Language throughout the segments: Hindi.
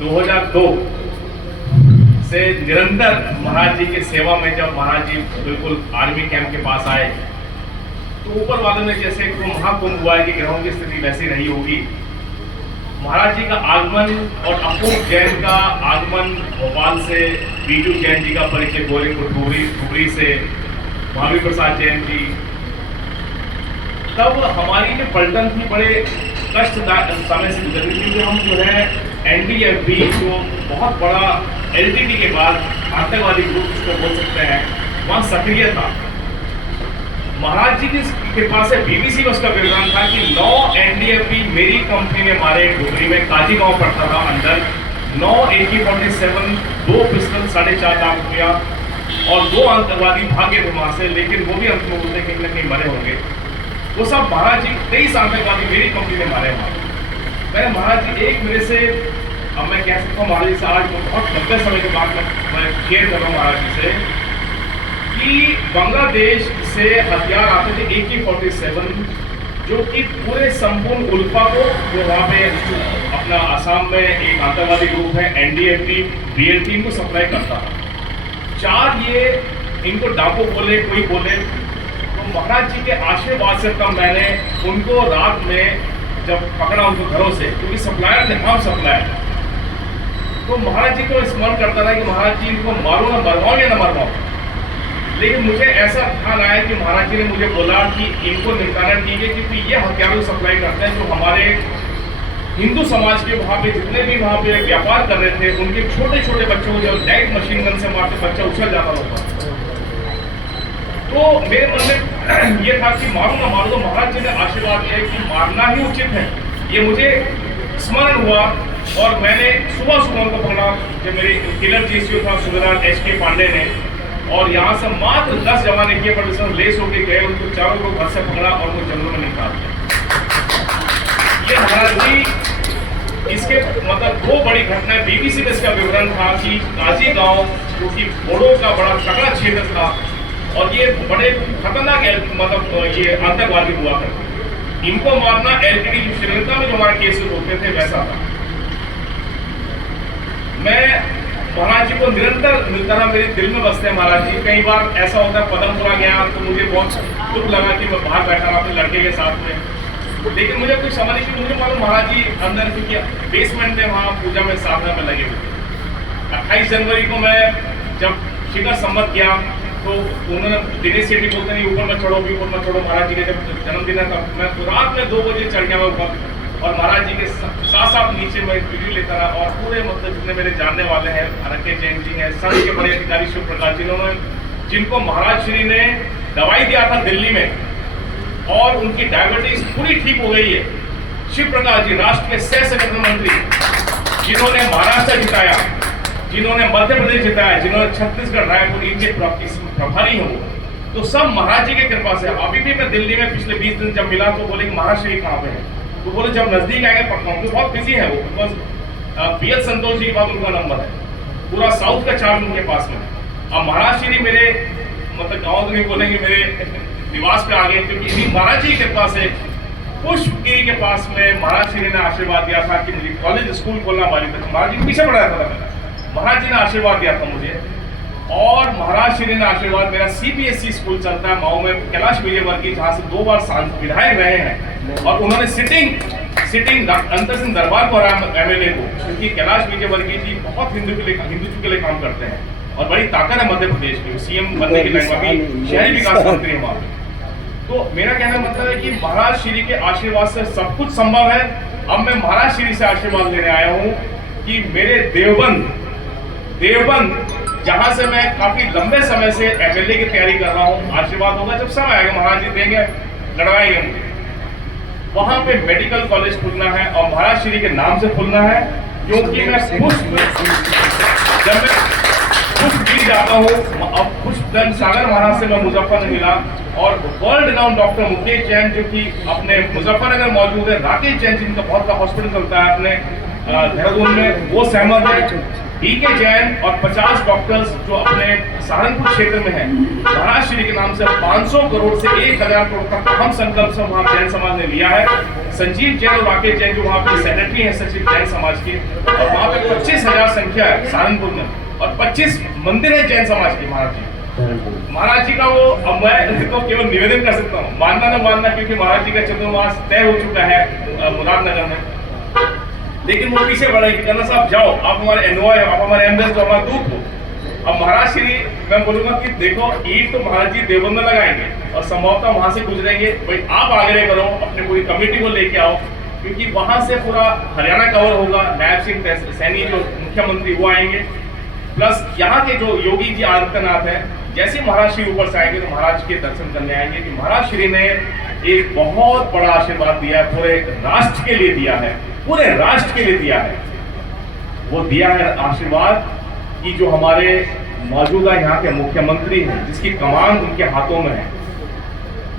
2002 से निरंतर महाराज जी की सेवा में, जब महाराज जी बिल्कुल आर्मी कैंप के पास आए तो ऊपर वालों ने जैसे महाकुंभ हुआ है कि ग्रहों की स्थिति वैसी रही होगी। महाराज जी का आगमन और अपूर्व जैन का आगमन भोपाल से, बीजू जैन जी का परिचय गोरखपुर धुबरी से, महावीर प्रसाद जैन जी, तब हमारी जो पलटन थी बड़े कष्टदायक समय से गुजर रही थी कि हम जो है एनडीएफबी जो बहुत बड़ा एलटीटी के बाद आतंकवादी ग्रुप जिसको बोल सकते हैं, वहाँ सक्रिय था। महाराज जी की कृपा से बीबीसी में उसका विवरण था कि 9 एनडीएफबी मेरी कंपनी ने मारे डुगरी में, काजी गांव पड़ता था अंदर, 9 AK-47, 2 पिस्टल, 4.5 लाख रुपया और 2 आतंकवादी भागे थे वहां से, लेकिन वो भी अंत में बोलते कहीं ना कहीं मरे होंगे। वो सब महाराज जी 23 आतंकवादी मेरी कंपनी ने मारे वहां। मैंने महाराज जी एक मेरे से, अब मैं कह सकता हूँ महाराज जी से आज बहुत लंबे समय के बाद मैं शेयर कर रहा हूँ महाराज जी से कि बांग्लादेश से हथियार आते थे AK-47, जो कि पूरे संपूर्ण उल्फा को, जो वहाँ पे अपना आसाम में एक आतंकवादी ग्रुप है एनडीएफबी BLT, इनको सप्लाई करता था। 4 ये इनको डाकू बोले, कोई बोले। तो महाराज जी के आशीर्वाद से तब मैंने उनको रात में जब पकड़ा उनको घरों से, क्योंकि सप्लायर थे, हम सप्लायर, तो महाराज जी को स्मरण करता था कि महाराज जी इनको मारो ना मरवाओ या ना मरवाओ। लेकिन मुझे ऐसा ध्यान आया कि महाराज जी ने मुझे बोला कि इनको निपटाना ठीक है, क्योंकि ये हथियारों सप्लाई करते हैं जो हमारे हिंदू समाज के वहाँ पे जितने भी वहाँ पे व्यापार कर रहे थे, उनके छोटे छोटे बच्चों को जब डायरेक्ट मशीन गन से मारते बच्चा उछल जाता होगा। तो मेरे मन में ये था कि मारो ना मारो। तो महाराज जी ने आशीर्वाद दिया कि मारना ही उचित है, ये मुझे स्मरण हुआ। और मैंने सुबह सुबह उनको पकड़ा, जब मेरे किलर GSU था सुबेदार HK पांडे ने, और यहाँ से मात्र 10 जवान AK-47 लेस होके गए, उनको चारों को घर से पकड़ा और वो जंगलों में निकाल दिया। ये महाराज जी, इसके मतलब 2 बड़ी घटनाएं, बीबीसी में इसका विवरण था कि काजी गांव जो कि बोडो का बड़ा तगड़ा क्षेत्र था और ये बड़े खतरनाक मतलब ये आतंकवादी हुआ करते, इनको मारना LTT जो श्रीलंका में जो हमारे केसेस होते थे वैसा था। मैं महाराज जी को निरंतर मिलता रहा, मेरे दिल में बसते हैं महाराज जी। कई बार ऐसा होता है पदमपुरा गया तो मुझे बहुत दुख लगा कि मैं बाहर बैठा रहा अपने लड़के के साथ में, लेकिन मुझे कुछ समझ नहीं कि मुझे मालूम महाराज जी अंदर, क्योंकि बेसमेंट में वहाँ पूजा में साधना में लगे हुए थे। 28 जनवरी को मैं जब शिखर संमत किया तो उन्होंने दिनेश सेठी बोलते नहीं ऊपर में चढ़ो, भी ऊपर में चढ़ो। महाराज जी का जब जन्मदिन है तब मैं रात में 2 बजे चढ़ गया मैं ऊपर, और महाराज जी के साथ साथ नीचे मैं वीडियो लेता रहा। और पूरे मतलब जितने मेरे जानने वाले हैं, RK जैन जी हैं, संघ के बड़े अधिकारी शिव प्रकाश जिनको महाराज श्री ने दवाई दिया था दिल्ली में और उनकी डायबिटीज पूरी ठीक हो गई है, शिव प्रकाश जी राष्ट्र के सह संगठन मंत्री, जिन्होंने महाराष्ट्र जिताया, जिन्होंने मध्य प्रदेश जिताया, जिन्होंने छत्तीसगढ़ रायपुर इनके प्रभारी हो, तो सब महाराज जी की कृपा से। अभी भी मैं दिल्ली में पिछले 20 दिन जब मिला तो बोले कि महाराज श्री कहाँ पे है, तो बोले जब नजदीक आएंगे पक्का। तो बहुत बिजी है वो, बिकॉज PL संतोष जी के बाद उनका नंबर है, पूरा साउथ का चार्ज उनके पास में। अब महाराज श्री मेरे मतलब गाँव तो नहीं बोलेंगे, मेरे निवास पे आ गए, क्योंकि महाराज जी की कृपा से पुष्पगिरी के पास में महाराज श्री ने आशीर्वाद दिया था कि मुझे कॉलेज स्कूल खोलना वाली था। महाराज जी पीछे पड़ा था, महाराज जी ने आशीर्वाद दिया था मुझे, और महाराज श्री ने आशीर्वाद, मेरा CBSE स्कूल चलता है मऊ में, कैलाश विजयवर्गीय, जहाँ से 2 बार विधायक रहे हैं, और उन्होंने सिटिंग अंतर सिंह दरबार को हराया MLA को, क्योंकि कैलाश विजयवर्गीय जी बहुत हिंदुत्व के लिए काम करते हैं और बड़ी ताकत है मध्य प्रदेश की, CM बनने की लाइन में शहरी विकास मंत्री है वहाँ। तो मेरा कहना मतलब है कि महाराज श्री के आशीर्वाद से सब कुछ संभव है। अब मैं महाराज श्री से आशीर्वाद लेने आया हूँ कि मेरे देवबंद जहां से मैं काफी लंबे समय से MLA की तैयारी कर रहा हूँ, आशीर्वाद होगा जब समय आएगा, महाराज जी देंगे, लड़वाएंगे मुझे, वहां पे मेडिकल कॉलेज खुलना है और महाराज श्री के नाम से खुलना है। क्योंकि मैं जब मैं पुष्पगिरी जाता हूँ, अब पुष्पगंज सागर महाराज से मैं मुजफ्फर में मिला, और world renowned doctor Mukesh Jain जो कि अपने मुजफ्फरनगर मौजूद है, राकेश जैन जिनका बहुत बड़ा हॉस्पिटल चलता है अपने देहरादून में, वो सहमत है। DK जैन और 50 डॉक्टर्स जो अपने सहारनपुर क्षेत्र में हैं, महाराज श्री के नाम से 500 करोड़ से 1000 करोड़ तक हम संकल्प से वहाँ जैन समाज ने लिया है। संजीव जैन और राकेश जैन जो वहाँ पे सेक्रेटरी हैं सचिव जैन समाज के, और वहाँ पे 25 संख्या है सहारनपुर में, और 25 मंदिर है जैन समाज के महाराज जी। महाराज जी का वो, अब मैं तो केवल निवेदन कर सकता हूँ, मानना न मानना, क्योंकि महाराज जी का चतुर्मास तय हो चुका है मुरादनगर में, लेकिन वो पीछे बढ़े कि जनरल साहब जाओ, आप हमारे एनओआई, आप हमारे एम्बेसडर, हमारा दूत हो। अब महाराज श्री, मैं बोलूंगा कि देखो, ईट तो महाराज जी देवबंद में लगाएंगे और संभवतः वहां से गुजरेंगे, भाई आप आग्रह करो, अपने पूरी कमेटी को लेके आओ, क्योंकि वहां से पूरा हरियाणा कवर होगा। नायब सिंह सैनी जो मुख्यमंत्री वो आएंगे, प्लस यहाँ के जो योगी जी आदित्यनाथ हैं, जैसे महाराज श्री ऊपर से आएंगे तो महाराज के दर्शन करने आएंगे कि महाराज श्री ने एक बहुत बड़ा आशीर्वाद दिया है, पूरे राष्ट्र के लिए दिया है, पूरे राष्ट्र के लिए दिया है। वो दिया है आशीर्वाद कि जो हमारे मौजूदा यहाँ के मुख्यमंत्री हैं, जिसकी कमान उनके हाथों में है,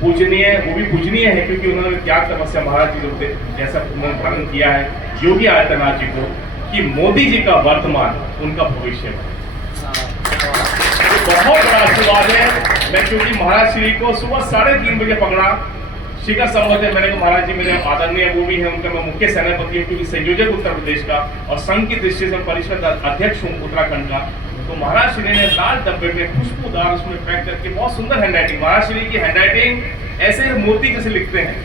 पूजनीय, वो भी पूजनीय है क्योंकि उन्होंने त्याग तपस्या महाराज जी को जैसा उन्होंने धारण किया है योगी आदित्यनाथ जी को, कि मोदी जी का वर्तमान उनका भविष्य है। बहुत बड़ा आशीर्वाद है। मैं क्योंकि महाराज श्री को सुबह 3:30 बजे पकड़ा, शिखर संबंध है, मैंने कहा महाराज जी मेरे आदरणीय वो भी है, उनका मैं मुख्य सेनापति हूँ, क्योंकि संयोजक उत्तर प्रदेश का और संघ की दृष्टि से परिषद अध्यक्ष हूँ उत्तराखंड का। तो महाराज श्री ने लाल डब्बे में खुशबूदार उसमें पैक करके, बहुत सुंदर हैंडराइटिंग, महाराज श्री की हैंडराइटिंग ऐसे मूर्ति जैसे लिखते हैं,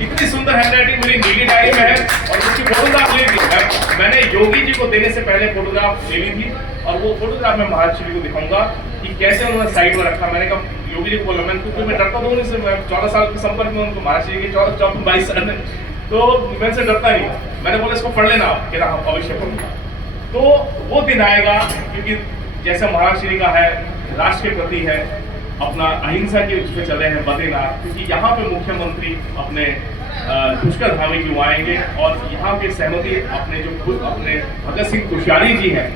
इतनी सुंदर हैंडराइटिंग मेरी नीली डायरी में है। और उसकी फोटोग्राफ ली थी मैंने, योगी जी को देने से पहले फोटोग्राफ ले ली थी, और वो फोटोग्राफ मैं महाराज श्री को दिखाऊंगा कि कैसे उन्होंने साइड में रखा। मैंने कहा योगी जी को बोला, मैंने क्योंकि मैं डरता तो नहीं से, मैं 14 साल के संपर्क में उनको, महाराज जी के 22 साल में, तो मैं से डरता नहीं। मैंने बोला इसको पढ़ लेना, कहना अवश्य पढ़ूंगा। तो वो दिन आएगा, क्योंकि जैसे महाराज श्री का है, राष्ट्र के प्रति है, अपना अहिंसा के उस पर चले हैं बद्रीनाथ, क्योंकि यहाँ पे मुख्यमंत्री अपने पुष्कर धामी जी आएंगे, और यहाँ पे सहमति अपने जो अपने भगत सिंह कोश्यारी जी हैं,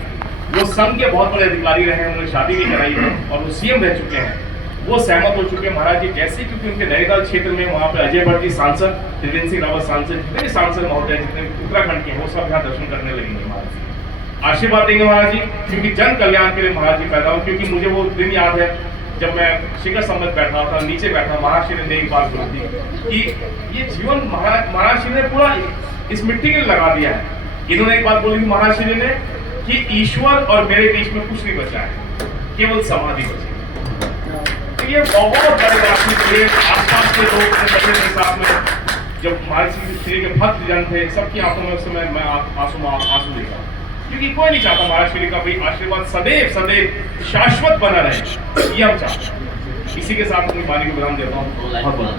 वो संघ के बहुत बड़े अधिकारी रहे हैं, उन्होंने शादी भी कराई है और वो सीएम रह चुके हैं, वो सहमत हो चुके हैं महाराज जी। जैसे क्योंकि उनके नैनीताल क्षेत्र में वहाँ पे अजय भट्ट जी सांसद, त्रिवेंद्र सिंह रावत सांसद, जितने भी सांसद महोदय जितने उत्तराखंड के, वो सब यहाँ दर्शन करने लगेंगे महाराज जी, आशीर्वाद देंगे महाराज जी, क्योंकि जन कल्याण के लिए महाराज जी पैदा हो। क्योंकि मुझे वो दिन याद है जब मैं शिखर सम्मत बैठा था, नीचे बैठा, महाराज श्री ने एक बात बोली थी कि ये जीवन महाराज श्री ने पूरा इस मिट्टी के लिए लगा दिया है। इन्होंने एक बात बोली थी महाराज श्री ने कि ईश्वर और मेरे बीच में कुछ नहीं बचा है, केवल समाधि बची। तो ये बहुत बड़ी बात थी। आसपास के लोग के साथ में जब महाराज श्री के भक्त जन थे, सबकी आंखों में उस समय मैं आंसू देखा, क्योंकि कोई नहीं चाहता महाराज श्री का भी आशीर्वाद सदैव सदैव शाश्वत बना रहे, ये हम चाहते हैं। इसी के साथ अपनी वाणी को विराम देता हूँ। बहुत बहुत